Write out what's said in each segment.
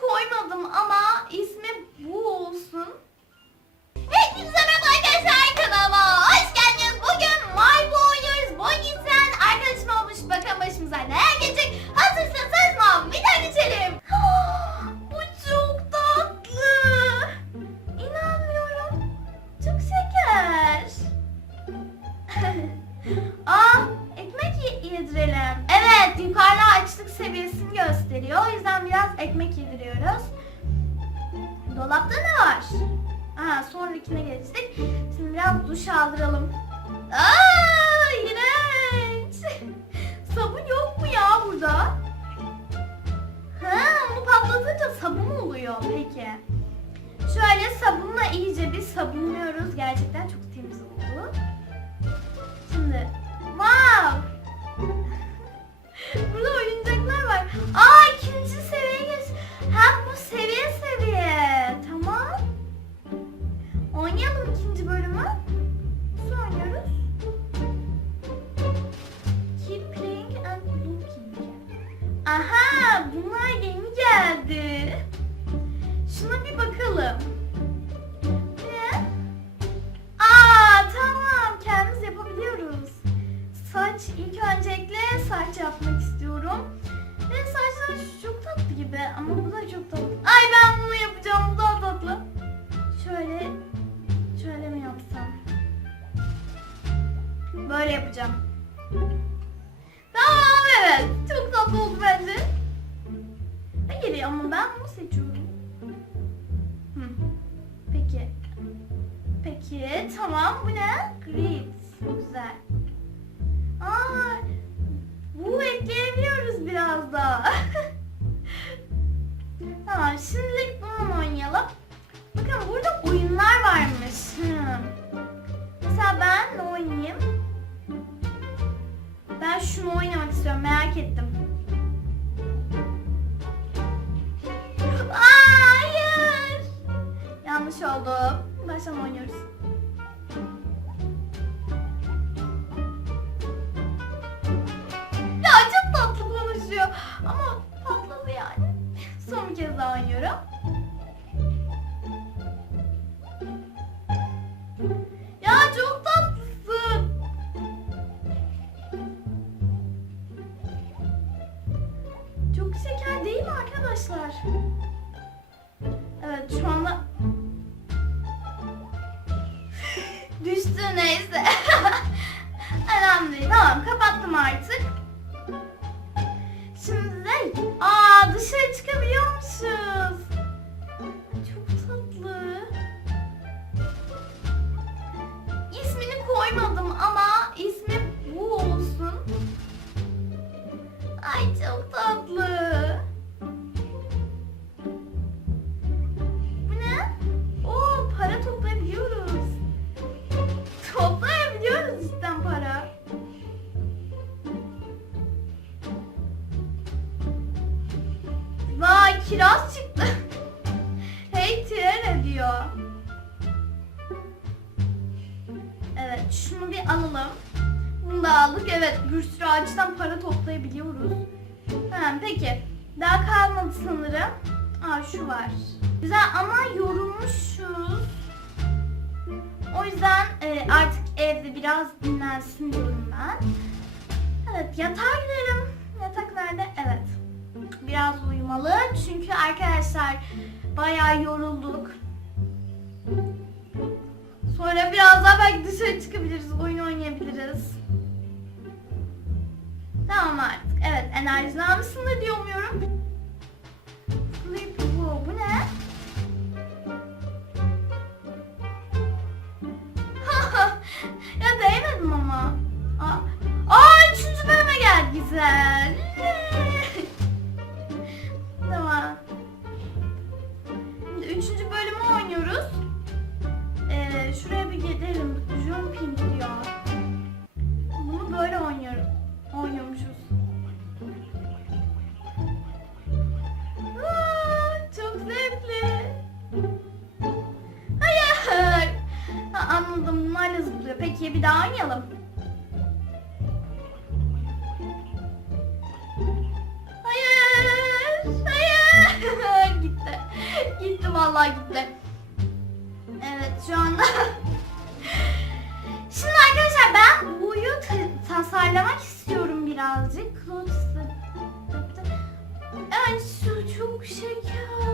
koymadım ama ismi bu olsun. Hepinize merhaba arkadaşlar kanalıma hoş geldiniz. Bugün My. Boy gitsen arkadaşım olmuş. Bakalım başımıza neler gelecek. Hazırsanız mı? Bir daha geçelim. bu çok tatlı. İnanmıyorum. Çok şeker. Aa, ekmek ye- yedirelim. Evet, yukarıda açlık seviyesini gösteriyor. O yüzden biraz ekmek biraz duş aldıralım. Aa, iğrenç. Sabun yok mu ya burada? Ha, onu patlatınca sabun oluyor. Peki. Şöyle sabunla iyice bir sabunluyoruz. Gerçekten çok temiz oldu. Şimdi wow! Burada oyuncaklar var. Aa ikinci seviyeye ilk öncelikle saç yapmak istiyorum. Ve saçlar çok tatlı gibi ama bu da çok tatlı. Ay ben bunu yapacağım bu daha tatlı. Şöyle şöyle mi yapsam? Böyle yapacağım. Tamam evet çok tatlı oldu bence. Hayır ama ben bunu seçiyorum. Peki. Peki tamam bu ne? Grips. Şunu oynamak istiyorum merak ettim. Hayır. Yanlış oldu. Baştan oynuyoruz. Ya çok tatlı konuşuyor. Ama patladı yani. Son bir kez daha oynuyorum. Çok şeker değil mi arkadaşlar? Evet şu anda düştü neyse. Önemli değil. Tamam kapattım artık. Şimdi de aa dışarı çıkabiliyormuşuz. Kiraz çıktı. hey tren diyor. Evet şunu bir alalım. Bunu da aldık. Evet bir sürü ağaçtan para toplayabiliyoruz. Ha, peki. Daha kalmadı sanırım. Aa şu var. Güzel ama yorulmuşuz. O yüzden e, artık evde biraz dinlensin diyorum ben. Evet yatağa gidelim. Yatak nerede? Evet. Biraz uyumalı. Çünkü arkadaşlar bayağı yorulduk. Sonra biraz daha belki dışarı çıkabiliriz. Oyun oynayabiliriz. Tamam artık. Evet enerjini almışsındır diye umuyorum. Sleep Wow, bu ne? ya değmedim ama. Aa, aa üçüncü bölüme gel güzel. Gidelim. Jumping diyor. Bunu böyle oynuyoruz. Oynuyormuşuz. Aa, çok zevkli. Hayır. Ha, anladım. Bunlarla zıplıyor. Peki bir daha oynayalım. Hayır. Hayır. Gitti. vallahi gitti. Evet şu anda. çok şeker.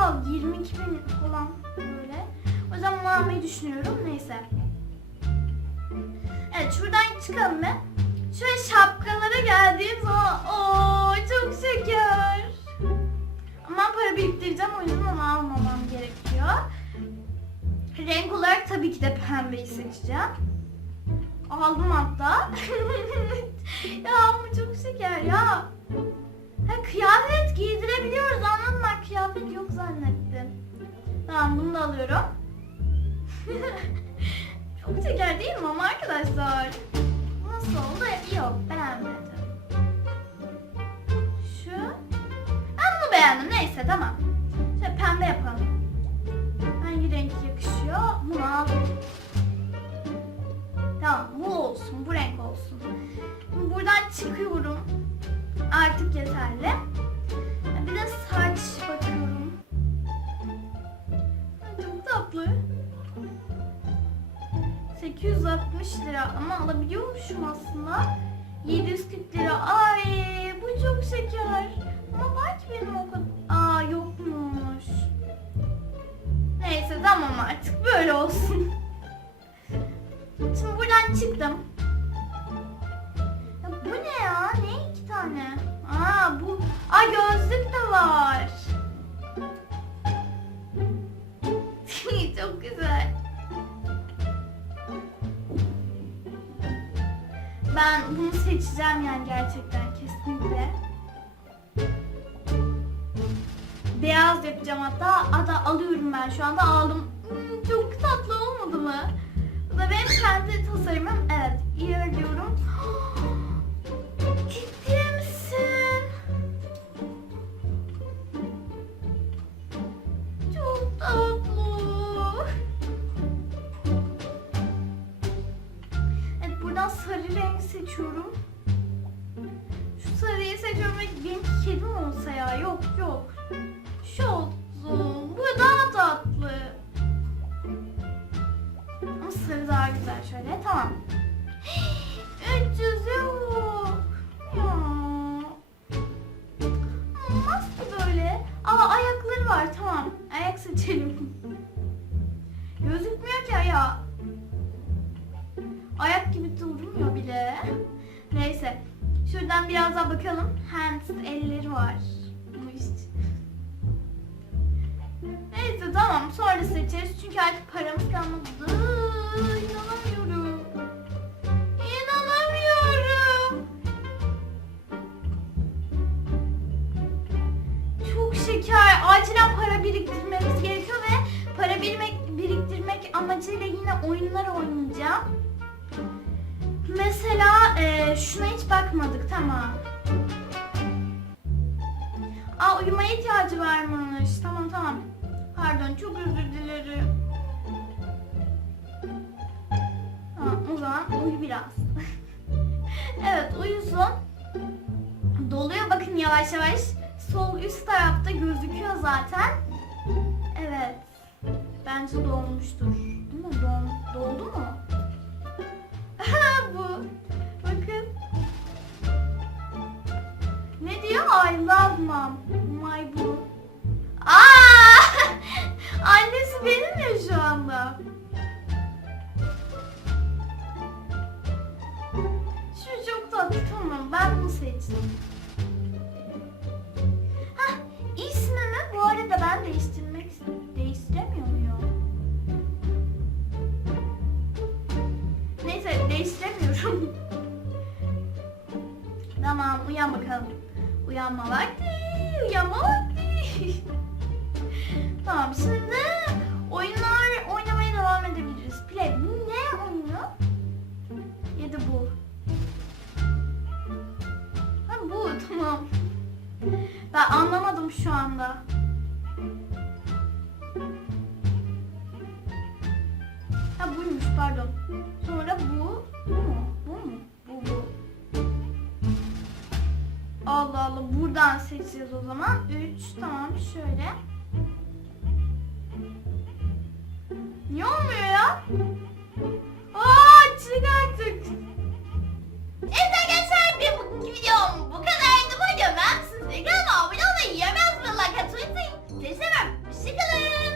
Pahalı. 22 bin falan böyle. O yüzden bunu almayı düşünüyorum. Neyse. Evet şuradan çıkalım be. Şöyle şapkalara geldiğim zaman ooo çok şeker. Ama para biriktireceğim o yüzden onu almamam gerekiyor. Renk olarak tabii ki de pembeyi seçeceğim. Aldım hatta. ya ama çok şeker ya. Ha, kıyafet giydirebiliyoruz anladım ben kıyafet yok zannettim. Tamam bunu da alıyorum. Çok şeker değil mi ama arkadaşlar? Nasıl oldu? Yok beğenmedim. Şu. Ben bunu beğendim. Neyse tamam. Yeterli. Bir de saç bakıyorum. Çok tatlı. 860 lira ama alabiliyormuşum aslında. 740 lira. Ay bu çok şeker. Ama belki benim o kadar... Aa yokmuş. Neyse tamam artık böyle olsun. Şimdi buradan çıktım. Ya bu ne ya? Ne iki tane? Aa bu... Aa gözlük de var. çok güzel. Ben bunu seçeceğim yani gerçekten kesinlikle. Beyaz yapacağım hatta. Hatta alıyorum ben şu anda aldım. Hmm, çok tatlı olmadı mı? Bu da benim kendi tasarımım. Evet. Ear diyorum. seçiyorum. Şu sarıyı seçiyorum ve benim kedim olsa ya. Yok yok. Şu olsun. Bu daha tatlı. Ama sarı daha güzel şöyle. Tamam. 300 yok. Ya. Olmaz ki böyle. Aa ayakları var tamam. Ayak seçelim. Gözükmüyor ki ayağı. Ayak gibi durmuyor bile. Neyse. Şuradan biraz daha bakalım. Hands, elleri var. Neyse tamam sonra seçeriz çünkü artık paramız kalmadı. İnanamıyorum. İnanamıyorum. Çok şeker. Acilen para biriktirmemiz gerekiyor ve para biriktirmek, biriktirmek amacıyla yine oyunlar oynayacağım. Mesela e, şuna hiç bakmadık tamam. Aa uyumaya ihtiyacı varmış. Tamam tamam. Pardon çok özür dilerim. Tamam o zaman uyu biraz. evet uyusun. Doluyor bakın yavaş yavaş. Sol üst tarafta gözüküyor zaten. Evet. Bence dolmuştur. Değil mi? Dol, doldu mu? My blue. Aa! Annesi benim ya şu anda. Şu çok tatlı tamam ben bunu seçtim. Hah ismimi bu arada ben değiştirmek değiştiremiyor muyum? Neyse değiştiremiyorum. tamam uyan bakalım. Uyanma vakti. Uyanma vakti. tamam şimdi oyunlar oynamaya devam edebiliriz. Play. Ne oyunu? Ya da bu. Ha bu tamam. Ben anlamadım şu anda. Allah Allah buradan seçeceğiz o zaman. 3 tamam şöyle. Niye olmuyor ya? Aa çilek artık. Evet arkadaşlar bir videom bu kadardı. Bu videomu beğenmişsinizdir. Kanalıma abone olmayı, yorum yazmayı, like atmayı unutmayın. Seni seviyorum. Hoşçakalın.